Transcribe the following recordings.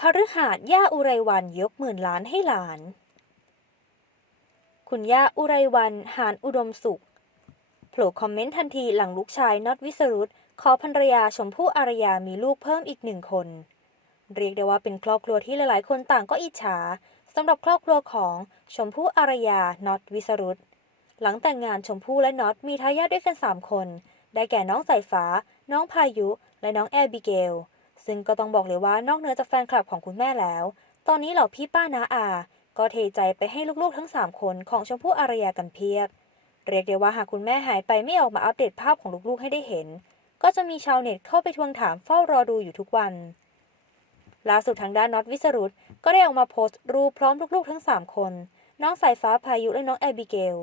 คฤหาสน์ย่าอุไรวันยกหมื่นล้านให้หลาน คุณย่าอุไรวันหานอุดมสุขโผล่คอมเมนต์ทันทีหลังลูกชายน็อตวิสรุตขอภรรยาชมพู่อารยามีลูกเพิ่มอีกหนึ่งคน เรียกได้ว่าเป็นครอบครัวที่หลายๆ คนต่างก็อิจฉาสำหรับครอบครัวของชมพู่อารยาน็อตวิสรุตหลังแต่งงานชมพู่และน็อตมีทายาทด้วยกันสามคน ได้แก่น้องสายฟ้า น้องพายุ และน้องแอบิเกล ซึ่งก็ต้องบอกเลยว่านอกเหนือจากแฟนคลับของคุณแม่แล้ว ตอนนี้เหล่าพี่ป้าน้าอา ก็เทใจไปให้ลูกๆทั้ง 3 คนของชมพู่อารยากันเพียบ เรียกได้ว่าหากคุณแม่หายไปไม่ออกมาอัปเดตภาพของลูกๆให้ได้เห็น ก็จะมีชาวเน็ตเข้าไปทวงถามเฝ้ารอดูอยู่ทุกวันล่าสุดทางด้านน็อตวิสรุตก็ได้ออกมาโพสต์รูปพร้อมลูกๆทั้ง 3 คน น้องสายฟ้าพายุและน้องแอบิเกล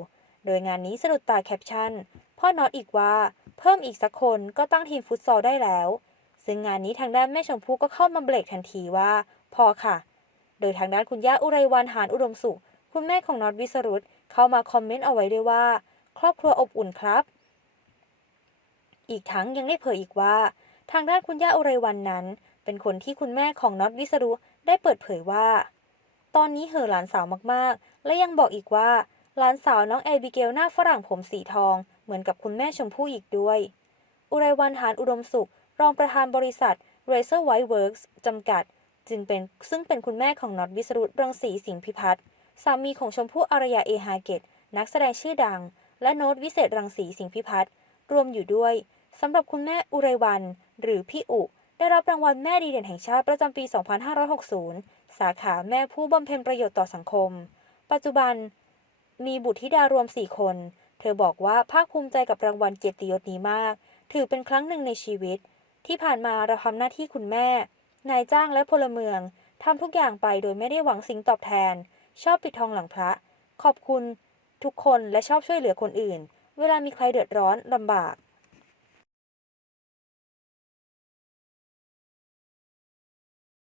โดยงานนี้สะดุดตาแคปชั่น พ่อน็อตอีกว่า เพิ่มอีกสักคนก็ตั้งทีมฟุตซอลได้แล้ว ซึ่งงานนี้ทางด้านแม่ชมพู่ก็เข้ามาเบรกทันทีว่า พอค่ะ โดยทางด้านคุณย่าอุไรวันหานอุดมสุข คุณแม่ของน็อตวิสรุตเข้ามาคอมเมนต์เอาไว้ด้วยว่า ครอบครัวอบอุ่นครับ อีกทั้งยังได้เผยอีกว่า ทางด้านคุณย่าอุไรวันนั้น เป็นคนที่คุณแม่ของน็อตวิสรุได้เปิดเผยว่า ตอนนี้เห่อหลานสาวมากๆ และยังบอกอีกว่าหลานสาวน้องแอบิเกลหน้าฝรั่งผมสีทอง เหมือนกับคุณแม่ชมพู่อีกด้วย อุไรวันหานอุดมสุข รองประธานบริษัท Razer White Works จำกัด จึงเป็นซึ่งเป็นคุณแม่ของน็อตวิสรุตรังสีสิงหพิพัฒน์สามีของชมพู่อารยาเอฮาเกตนักแสดงชื่อดัง และโน้ตวิเศษรังสีสิงหพิพัฒน์รวมอยู่ด้วยสำหรับคุณแม่อุไรวัน หรือพี่อุ ได้รับรางวัลแม่ดีเด่นแห่งชาติประจำปี 2560 สาขาแม่ผู้บำเพ็ญประโยชน์ต่อสังคม ปัจจุบัน มีบุตรธิดารวม 4 คน เธอบอกว่าภาคภูมิใจกับรางวัลเกียรติยศนี้มาก ถือเป็นครั้งหนึ่งในชีวิต ที่ผ่านมาเราทำหน้าที่คุณแม่ นายจ้างและพลเมืองทำทุกอย่างไปโดยไม่ได้หวังสิ่งตอบแทน ชอบปิดทองหลังพระ ขอบคุณ ทุกคนและชอบช่วยเหลือคนอื่น เวลามีใครเดือดร้อนลำบาก